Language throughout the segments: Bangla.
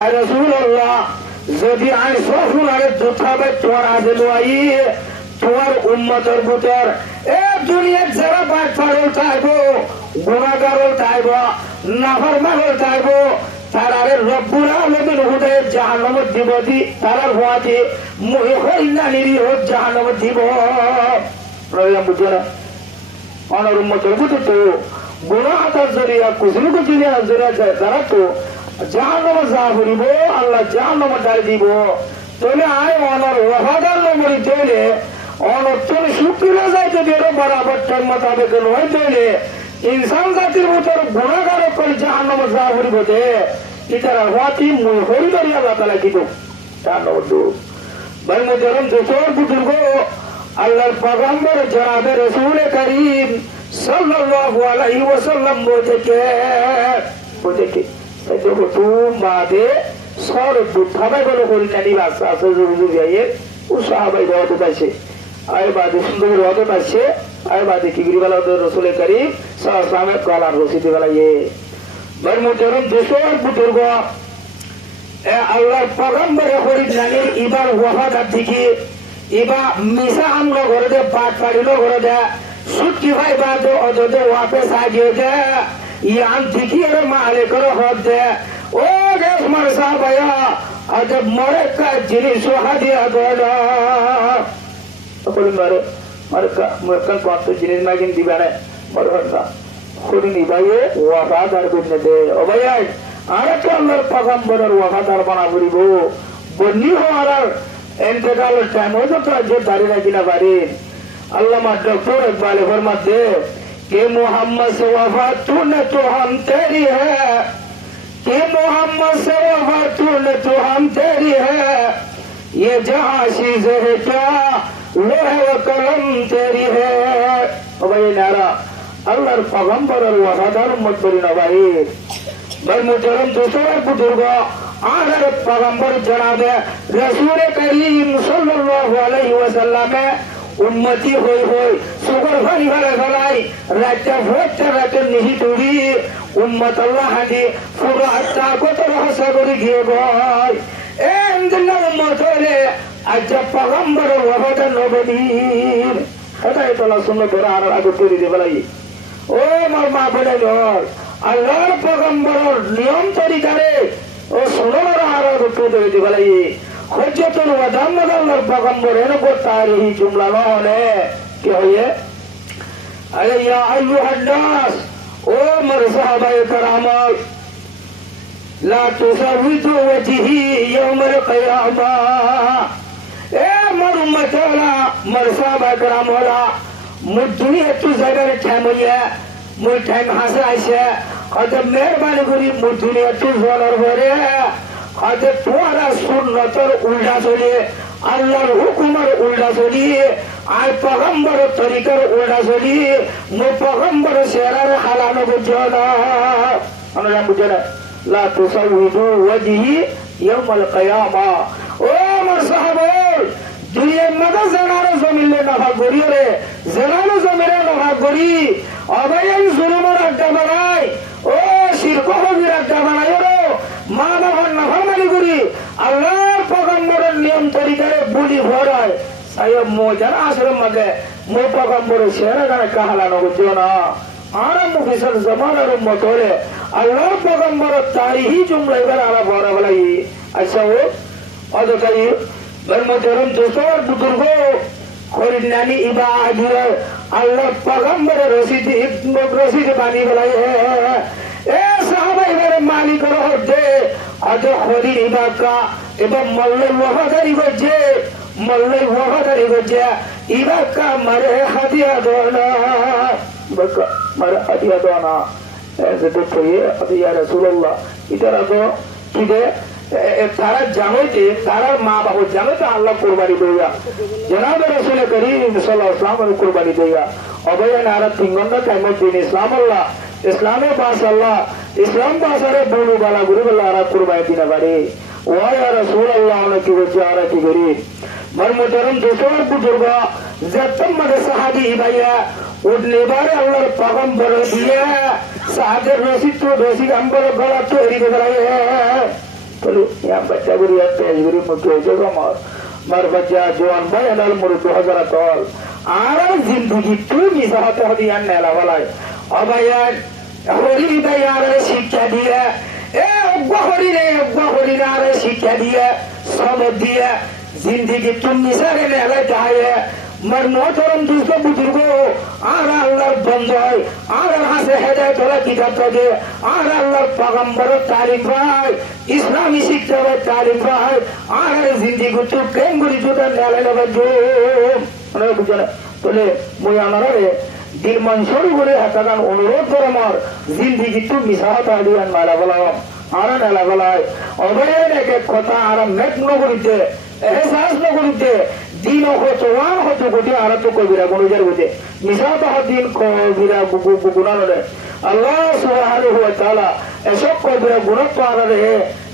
রাসূলুল্লাহ যদি আই সফুরারে দুথাবে তোমার আদেলুয়াই তোমার উম্মতের ভিতর এ দুনিয়ার যারা বাটপার উঠাইব গুনাহগার উঠাইব নাফরমান উঠাইব তারারে রব্বুল আলামিন হুদে জাহান্নামে দিব দি তারার হওয়াতে মুই হইনা নিরীহ জাহান্নামে দিব প্রয়োজন বুঝো না অনর উম্মতের ভিতর তো গুনাহতার জরিয়া কুসুল কুচিয়া জরিয়া যারা তো জাহান্নামে যা করিব আল্লাহ জাহান্নামে ডাল দিব তাহলে আয় অনর ওয়াফাদার নম্বরই তৈলে অনর তুমি শুক্রিয়া যাইতে দিল বরাবরটার মোতাবেক নয় তৈলে ইনসান জাতির ভিতর গুণাগার করে জাহান্নামে যা করিব দে ইতারা হওয়াতি মুই হরি ধরি আল্লাহ তালা দিব তার নম্বর ভাই মুজরম দুটোর বুজুর্গ আল্লাহর পয়গম্বর জনাবে রাসূল করিম সাল্লাল্লাহু আলাইহি ওয়াসাল্লাম বোঝে দেখো তুম বাদে সর দুধাবাই বলে করি নানি বাচ্চা আছে জরুরি যাইয়ে ও সাহাবাই রওয়াত পাইছে আয় বাদে সুন্দর রওয়াত পাইছে আয় বাদে কি গরিবালা রাসূল করিম সাল্লাল্লাহু আলাইহি ওয়াসাল্লাম রসিদি বেলায়ে ভাই মুজরম দুটোর বুজুর্গ আল্লাহর পয়গম্বর করি নানি ইবার ওয়াফাদার দিকে ইবা মিশা আমরা ঘরে দে পাট পাড়িল ঘরে দে সুটকি ভাই বাদ অযোধ্যে ওয়াপস আগিয়ে দে ইয়ান দিকি আর মালিকের হদ দে ও গেস মার সাহাবায়া আজ মরে কা জিনিস হাদিয়া দোলা বলি মারে কত জিনিস মাগিন দিবা রে বড় কথা খুদি নিবাইয়ে ওয়াফাদার করতে দে ও ভাই আর তো আল্লাহর পয়গম্বরের ওয়াফাদার বানা করিব বন্নি হওয়ার इंतकाल टाइम हो तो जो दारी रखी ना बारी अल्लामा डॉक्टर इकबाल फरमाते दे कि मोहम्मद से वफा तूने तो हम तेरी है कि मोहम्मद से वफा तूने तो हम तेरी है ये जहाँ चीज है क्या लोहे व कलम तेरी है ओ भाई नारा अल्लाह पैगंबर और वफादार उम्मत बरी ना भाई भाई मुहतरम दोस्तों बुजुर्ग आखिर पैगंबर जनाबे रसूल करीम सल्लल्लाहु अलैहि वसल्लम उम्मती होई सुगर भरी भरे भलाई रात भोट रात नहीं टूरी उम्मत अल्लाह दी पूरा अत्ता को तो रहसा करी गिए भाई ए इंदना उम्मत होले आज पैगंबर वफादार नबीर खदाई तला सुन्नत और आगे करी दे भलाई ओ मार मां बने और अल्लाहर पैगंबर नियम तरीकारे ओ सुनो रहा तो दे दे भलाई हजतुल वदाम अल्लाहर पैगंबर है को तारीही जुमला न होने क्या होए अरे या अय्युहन नास ओ मर सहाबाए कराम ला तुसवितु वजही यौमल क़यामा ए मर उम्मतला मर सहाबाए कराम होला मुद्दुनिया तू जगह ठमये मुई टाइम हासिल आइसे अजब मेहरबानी करी मुद्दुनिया तू जोलर भरे अजब तुम्हारा सुन्नतर उल्टा चले अल्लाहर हुकुमर उल्टा चली आय पैगंबर तरीकर उल्टा चली मु पैगंबर शेरार हालानो बुझना हमरा बुझना ला तुसविदु वजही यौमल क़यामा ओ मर साहबो दुनिया मदा जनारो जमीले नफा गरी रे जनारो जमीले नफा गरी अबयन जुलुमर अड्डा बनाई ओ शिरक हबिर अड्डा बनाई रो मानव नफरमानी करी अल्लाहर पैगंबरेर नियम तरीकारे बुली भराय सायब मोजार आश्रम मगे मो पैगंबर शेरा गाने कहलानो बुझना आरा मुफिसर जमानार उम्मत होले अल्लाहर पैगंबरेर तारीही जुमला इबार आला भरा भलाई अच्छा ओ अदकाई बरमतरम दोस्तों बुजुर्गो खरीदनानी इबा आजिर अल्लाह पैगंबर रसीद बानी भलाई है ए साहबा इबारे मालिक रहो दे अज खरीद इबा का इबा मल्ले वफादारी गजे इबा का मरे हदिया दोना बका मरे हदिया दोना ऐसे तो ये हदिया रसूलुल्लाह इधर तो किदे तारा जानो तारा माँ बाबू जानो तो अल्लाह कुर्बानी देगा जनाब रसूल करीम सल्लल्लाहु अलैहि वसल्लम कुर्बानी देगा और भैया नारा तिंगंदा टाइम दिन इस्लाम अल्लाह इस्लामे पास अल्लाह इस्लाम पास अरे बोलू वाला गुरु वाला आरा कुर्बानी देना बड़े वाह या रसूल अल्लाह ने की वजह आरा की गरी मर मुहतरम दोस्तों बुजुर्गा जब मदे सहाबी भैया उठने बारे अल्लाह पैगंबर दिए सादर रसीद तो रसीद अंबर गला तो हरी बदलाई है Tolu yang baca guru yang teh guru mungkin itu kamar. Mar baca Juan Bay anal murid Hazrat Tol. Aram zindagi tu misahat hadian nela walai. Abayan hori kita yara शिक्षा दिया. हरी नारे शिक्षा दिया समझ दिया जिंदगी तुम निसारे नेला चाहे मर मोहतरम दूसरे बुजुर्गों आरा अल्लाह बंद है आरा हासे हिदायत वाला किताब तो दे आरा अल्लाह पैगंबर तारीफ भाई इस्लामी शिक्षा वाला तारीफ भाई आरा जिंदगी तो प्रेम गुरी तो नेला लगा जो उन्हें बुझाना तोले मुयाना रे दिल मंशूर गुरे हताकान अनुरोध करो मार जिंदगी तो मिसाहत आलियान माला वाला आरा नेला वाला अबे ने के खोता आरा मेट नो गुरीते एहसास नो गुरीते दिनो हो चवान हो तो गुटी आरा तो कोई बिरा गुनुजर गुते मिसाहत हदीन को बिरा गुना रे अल्लाह सुब्हानहु व तआला ऐसा को बिरा गुना तो आरा रे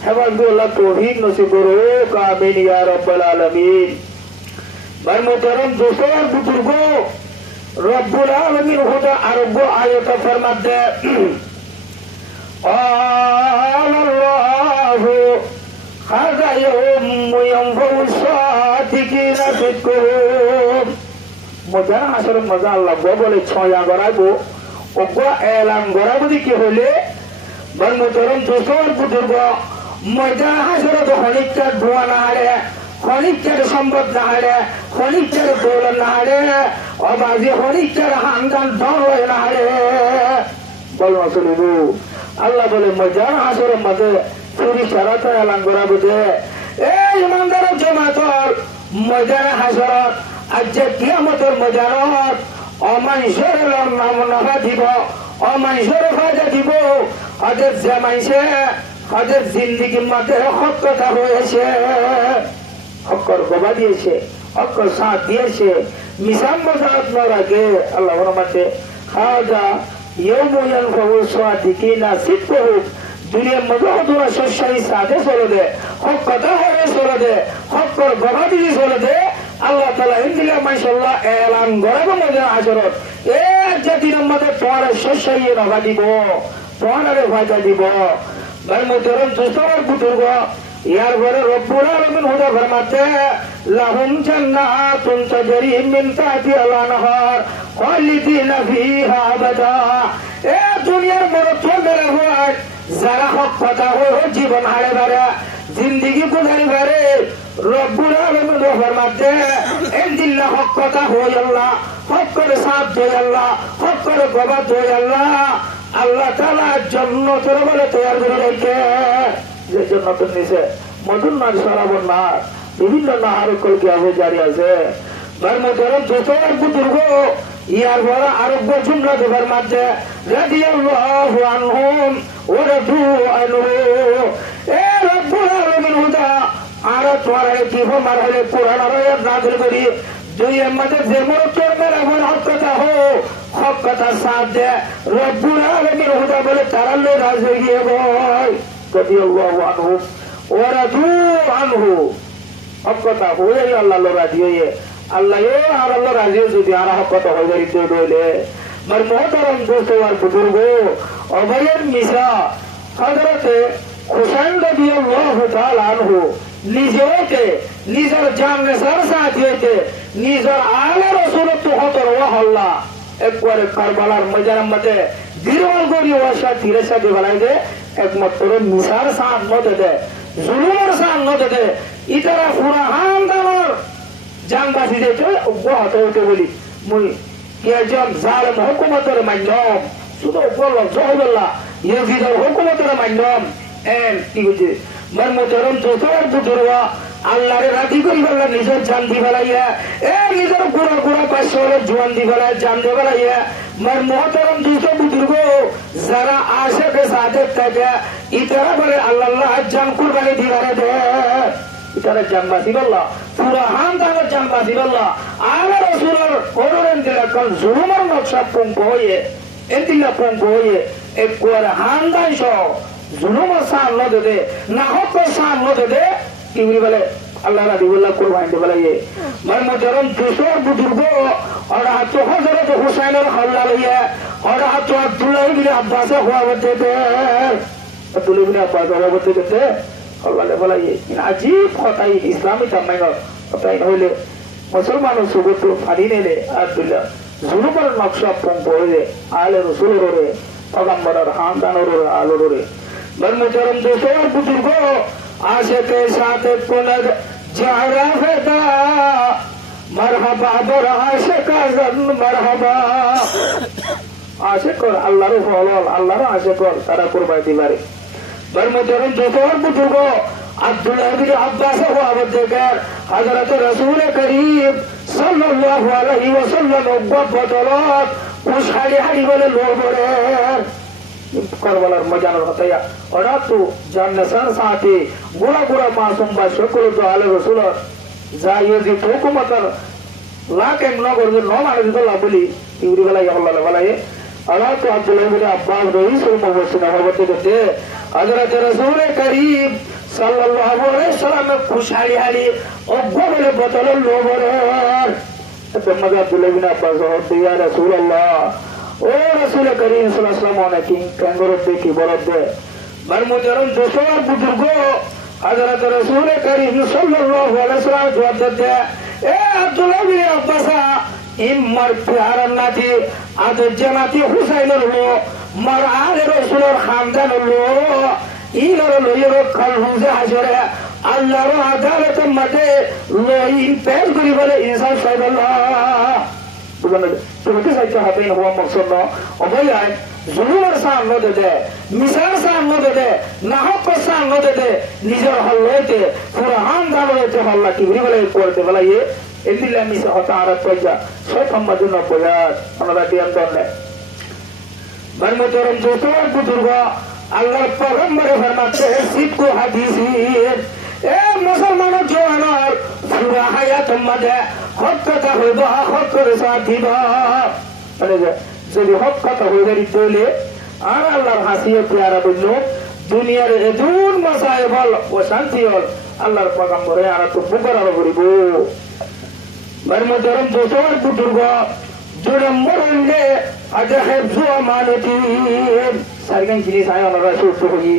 हेवन दो अल्लाह तौहीद नसीब करो आमीन या रब्बल आलमीन भाई मोहतरम दोस्तों और बुजुर्गों रब्बुल आलमीन खुदा अरबो आयत फरमाते अल्लाहु हाज़ा यौम यंफउ सादिकीना सिद्कुहुम मजाना आसर मजा अल्लाह बोले छया गराबो ओगो एलान गराबो दिके होले बर मोहतरम दोस्तों और बुजुर्गों मजाना आसर तो हनिका दुआ ना हारे हनिका संपद ना हारे हनिका दौलत ना हारे और बाजी हनिका खानदान दौलत ना हारे बोलो सुनिबो अल्लाह बोले मजाना आसर मदे पूरी शरात एलान गराबो दे ए ईमानदार जमातर मजाना आसर आज कियामतर मजानात अमानशर नाम नहा दिबो अमानशर फायदा दिबो आदर जमाइसे आदर जिंदगी मते हक कथा होयेছে हक्कर बाबा दिएছে हक्कर साथ दिएছে मिसाम मजात न राखे अल्लाह फरमाते हाजा यौम यनफउ सादिकीना सिद्कुहुम दुनिया मजहदुरा शशाई सादे सोले दे हक कथा होये सोले दे हक्कर बाबा दिए सोले दे अल्लाह ताला इंदिला माशाअल्लाह एलान गराबो मजा आजरत ए जदिन मते तोरा शशाई रवा दिबो तोरा फायदा दिबो भाई मोहतरम दोस्तों और बुजुर्गों यार बड़े रब्बुल आलमीन खुदा फरमाते लहुम जन्नातुन तजरी मिन तहतिहा अल-अनहार खालिदीना फीहा अबदा ए दुनियार मरतो मेरे हुआ जरा हक पता हो जीवन हारे बारे जिंदगी गुजारी बारे रब्बुल आलमीन खुदा फरमाते ए दिल हक पता हो अल्लाह हक कर साथ दो अल्लाह हक कर गवा दो अल्लाह अल्लाह ताला जन्नतेर बले तैयार करे राखे जे जन्नतेर निचे मधुर नार सराबन नार विभिन्न नाहार कलकी आबे जारी आछे भाई मोहतरम दोस्तों और बुजुर्गों यार बड़ा आरोग्य जुमला देवार मध्य रादियाल्लाहु अन्हुम व रदू अन्हु ए रब्बुल आलमीन खुदा आरा तोरा की फरमान हले कुरान आयात नाज़िल करी दुनिया में जे मरतो मेरा बड़ा हक कथा हो हक कथा साथ दे रब्बुल आलमीन खुदा बोले तारा ले राजी है भाई रादियाल्लाहु अन्हु व रदू अन्हु हक कथा हो ये अल्लाह लो राजी है अल्लाह ये और अल्लाह राजी जो दियारा हक कथा हो गई तो दोले मर मोहतरम दोस्तों और बुजुर्गों और भाई मिसा हजरत हुसैन रादियाल्लाहु ताआला अन्हु निजोते निजर जान ने सर साथ होते निजर आले रसूल तो हतर वह अल्लाह एक बार करबलार मजारम मते दिरवाल गोरी वाशा तिरसा दे बनाई दे एक मतलब मिसार साथ न दे जुलुमर साथ न दे इतरा पूरा हांदावर जान बासी दे तो वो हतो बोली मुई ये जब जालिम हुकूमतर मानम सुदो बोलो जोहल्ला ये जिदर हुकूमतर मानम एन टीजे मर मोहतरम दोस्तों और बुजुर्गों अल्लाह रे राजी करी बल्ला निजर जान दी बलाइया ए निजर पूरा पूरा पासोरे जुआन दी बलाइया जान दे बलाइया मर मोहतरम दोस्तों बुजुर्गों जरा आशा के साथ तक इतना बड़े अल्लाह जान कुर्बानी दी बले दे इतना जान बासी बल्ला पूरा हां दावर जान बासी बल्ला आला रसूलर ओरोन दिला कल जुलुमर नक्शा पंको होये एंतिला पंको होये एक कोर हां दाइशो जुलुमर सान न दे ना हक सान न दे की बोले अल्लाह रादी बोला कुर्बान दे बोला ये मर मोहतरम दूसरे बुजुर्गों और हाथ हजरत हुसैन और हल्ला लिया और हाथ अब्दुल्लाह इब्न अब्बास हुआ करते थे अब्दुल्लाह इब्न अब्बास हुआ करते थे হল্লালে বলাই আজীব কথাই ইসলামী জামাইন কথাই হইলে মুসলমান সুগত ফাড়ি নেলে আর দিলা জুলুমের নকশা পম্প হইলে আলে রসুলরে পগম্বরের খানদানরে আলোরে বর্মচরম দোষর বুজুর্গ আশিকে সাথে পুলদ যারা ফেদা মারহাবা বর আশিকা জান মারহাবা আশিক আল্লাহর ফলল আল্লাহর আশিক তারা কুরবানি দিবারে বর্মচরম দোষর বুজুর্গ আব্দুল্লাহ ইবনে আব্বাস ওয়াবদেকার হযরত রাসূল করিম সাল্লাল্লাহু আলাইহি ওয়াসাল্লাম বদলত উশালি হাড়ি বলে লোবরে কারবালার মজানোর হতায়া ওরা তো জান্নাতের সাথে গুড়া গুড়া মাসুম বা সকল তো আলে রাসূল যাইয়ে যে হুকুমতর লাকেন নগর যে নমানে দিত লাবলি ইউরি বলাই আল্লাহ বলাই ওরা তো আব্দুল্লাহ ইবনে আব্বাস রাসূল মুবশির হবতে হযরত রাসূল করিম সাল্লাল্লাহু আলাইহি সাল্লাম খুশালি হাড়ি অগবলে বদল লোবরে তোমাদের আব্দুল্লাহ ইবনে আব্বাস হতে ইয়া রাসূলুল্লাহ ও রাসূল করিম সাল্লাল্লাহু আলাইহি ওয়াসাল্লাম নাকি কাঙ্গরতে কি বলতে বর্মচরম দোষর বুজুর্গ হযরত রাসূল করিম সাল্লাল্লাহু আলাইহি ওয়াসাল্লাম জবাব দিতে এ আব্দুল্লাহ ইবনে আব্বাস ইম্মার প্যারা নাতি আজ জানাতি হুসাইনের লো মার আলে রাসূলের খানদান লো ইলর লইর কাল হুজে হাজরে আল্লাহর আদালতের মধ্যে লইন পেশ করি বলে ইনসান সাইবাল্লাহ বুঝলেন তুমি সাইতে হাতেন হওয়া মকসদ ন অবয়াই জুলুমের সামনে দে মিসার সামনে দে নাহক সামনে দে নিজের হল্লাইতে পুরো হামদান হইতে হল্লা কি বলে করতে বলা ইয়ে এদিলে মিসা হতা আর পয়সা সব সম্মাদন পয়াস আমরা দিয়ান দলে বর্মচরম দোস্তর বুজুর্গ আল্লাহর পয়গম্বরে ফরমাতে हैं সিদ্ধ হাদিসের এ মুসলমানের জওয়ানর পুরা হায়াত মধ্যে হক কথা হইব হক করে সাথ দিব মানে যদি হক কথা হইবে দিলে আর আল্লাহর হাসিয়ে প্যারা বলল দুনিয়ার এদুন মাসায় বল ও শান্তি হল আল্লাহর পয়গম্বরে আর তো বুকর আর করিব বর্মচরম দোস্তর বুজুর্গ জুড়ে মরলে আজ হেফজু আমানতি সারগান জিনিস আয় ওনারা সুস্থ হই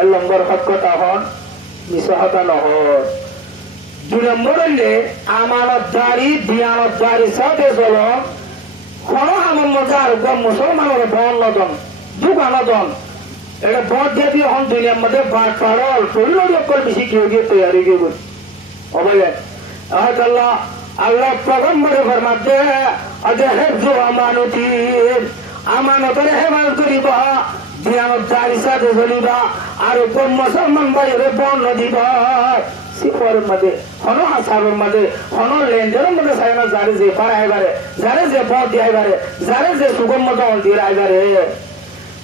এর নম্বর হক কথা হন মিশাহতা নহর 2 নম্বর হইলে আমানতদারি দিয়ানতদারি সাথে চলো কোন আমার মজা আর মুসলমানের বনদন দুগানদন এটা বদ দিয়ে হন দুনিয়ার মধ্যে বাট পারল তৈল যখন বেশি কেউ গিয়ে তৈরি গিয়ে বল অবলে আল্লাহ আল্লাহ পয়গম্বরে ফরমাতে আজ হেফজু আমানতি আমানতের হেফাজত করিবা দিয়ানতদারি সাথে চলিবা আর উপর মুসলমান ভাইয়ের বর্ণ দিবা সিফরের মধ্যে হন হাসাবের মধ্যে হন লেনদেনের মধ্যে সাইনা যারে যে পার আইবারে যারে যে পথ দিয়ে আইবারে যারে যে সুগম মতো দিয়ে আইবারে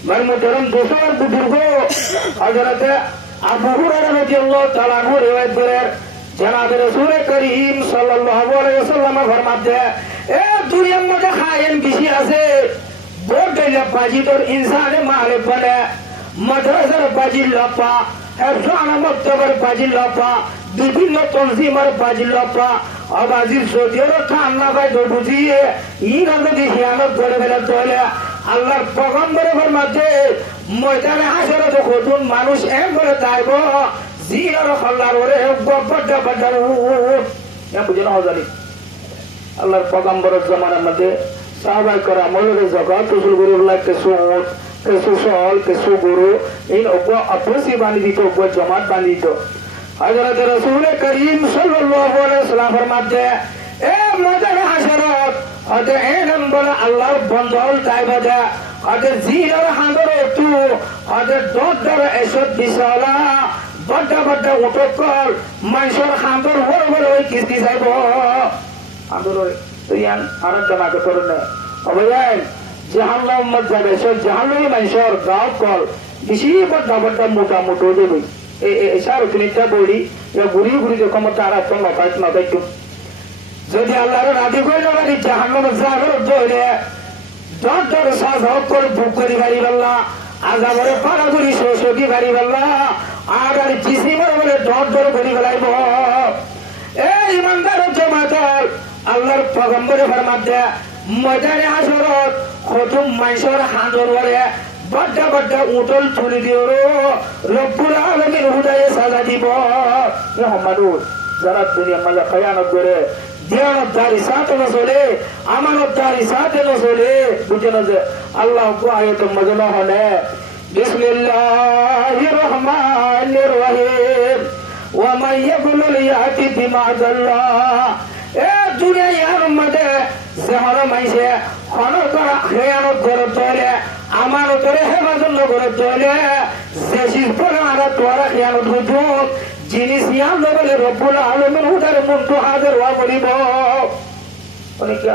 বর্মচরম দোষর বুজুর্গ হযরত আবু হুরায়রা রাদিয়াল্লাহু তাআলা আনহু রিওয়ায়াত করেন জনাব রাসূল করিম সাল্লাল্লাহু আলাইহি ওয়াসাল্লাম ফরমাতে এ দুনিয়ার মধ্যে খায়েন বেশি আছে बोर्डले बाजीदर इंसान माले बने मदरसर बाजी लपा हेफाना मक्तबर बाजी लपा विभिन्न तंजीमर बाजी लपा अबाजिर सोदियर खाना भाई दोबुजिए इरादे दिहियानो करे बेला तोले আল্লাহর পয়গম্বরে ফরমাতে ময়দানে হাসরে তো কতজন মানুষ এক করে যাইবো জিয়ার খল্লার ওরে বড় বড় না বুঝেন হজালি আল্লাহর পয়গম্বরের জামানার মধ্যে সাহাবাই করা মৌলবী জগৎ রসুল গরিবুল্লাহ কিছু উট কিছু সল কিছু গরু এই অপসি বানি দিত জমাত বানি দিত হযরত রাসূল করিম সাল্লাল্লাহু আলাইহি ওয়াসাল্লাম ফরমাতে এ ময়দানে হাসরত আদে এনম বলে আল্লাহর বন্ধল তাইবাদা আদে জিরার হাঁদর তু আদে দর এসব বিশালা বড় বড় উটকল মানুষের হাঁদর বড় বড় ওই কিস্তি যাইব হাঁদর তুইয়ান আরেক জামাকে করে নে অবয়াই জাহান্নাম মত যাবে সব জাহান্নামী মানুষের গাঁও কল বেশি বড় বড় মোটা মোটো দেবে এই সার তিনটা বড়ি ঘুরি ঘুরি দেখো তারা তো নটাই যদি আল্লাহর রাজি করে যাবে জাহান্নামে যাবে ধরে দর দর সাজ হক করে বুক করি গাড়ি বললা আজাবরে পাড়া করি সরস্বতী গাড়ি বললা আর আর চিসি বলে দর দর করি বেলাইব এই ইমানদার জমাতার আল্লাহর পয়গম্বরে ফরমাতে ময়দানে হাসরত খতুম মাইশর হাঁদর ওরে বাড্ডা বাড্ডা উতল তুলি দিও রব্বুল আলামিন হুদায়ে সাজা দিব এ মানুষ যারা দুনিয়ার মাঝে খেয়ানত করে দিয়ানতদারি সাথে না চলে আমানতদারি সাথে না চলে বুঝে না যে আল্লাহ আয়াতের মাঝে না হলে বিসমিল্লাহির রহমানির রহিম ওয়া মান ইয়াকুলু ইয়াতি বিমা জাল্লা এ দুনিয়ার মধ্যে শহর মাইছে হনর করা খেয়ানত করে চলে আমানতরে হেফাজত করে চলে যে শিল্পরা আমরা তোরা খেয়ানত বুঝুন জিনিস ইয়াম বলে রব্বুল আলামিন হুদার মনটো হাজার ওয়া বলিব অনেকে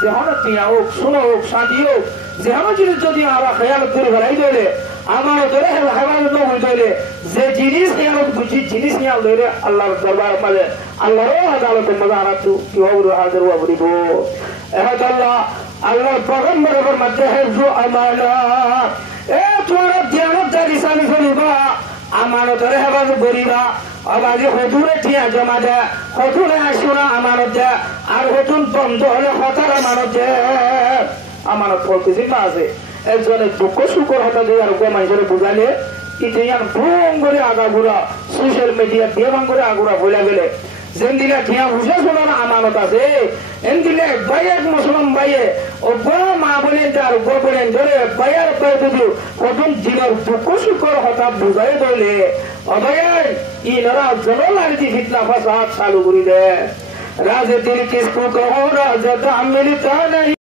যেহন টিয়া হোক শুনো হোক শান্তি হোক যেহন জিনিস যদি আমরা খেয়ালত করে ফেলাই দিলে আমানতরে হেফাজত করে চলে যে জিনিস খেয়ালত বুঝি জিনিস ইয়াম লইলে আল্লাহর দরবার মাঝে আল্লাহর আদালতের মাঝে আনাতু কি হাজার ওয়া বলিব এহাত আল্লাহর পয়গম্বরের মধ্যে হেফজু আমানাত এ তোরা দিয়ানতদারি সালি ফেলিবা আমানতরে হেফাজত করিবা আবাজি হতুরে ঠিয়া জমা দে হতুরে আসুনা আমানত দে আর হতুন বন্ধ হলে হতার আমানত দে আমানত ফলতেছি না আছে একজনে দুঃখ সুখর হতা দিয়ে আর মানুষের বুঝালে ইতিহাস ভুম করে আগাগুড়া সোশ্যাল মিডিয়া দিয়ে ভাঙ করে আগুড়া বলে গেলে যেন দিলে ঠিয়া বুঝে শোনার আমানত আছে এন দিলে বাইয়ে মুসলমান বাইয়ে ও বড় মা বলেন আর গো বলেন ধরে বাইয়ার পায়ে বুঝু কখন জীবন দুঃখ সুখর হতা বুঝাই দইলে অবয়াই ইনারা জনলারিতি ফিতনা ফাসাদ চালু করে দে রাজনীতির কিসকু কহো রাজত মিলতা नहीं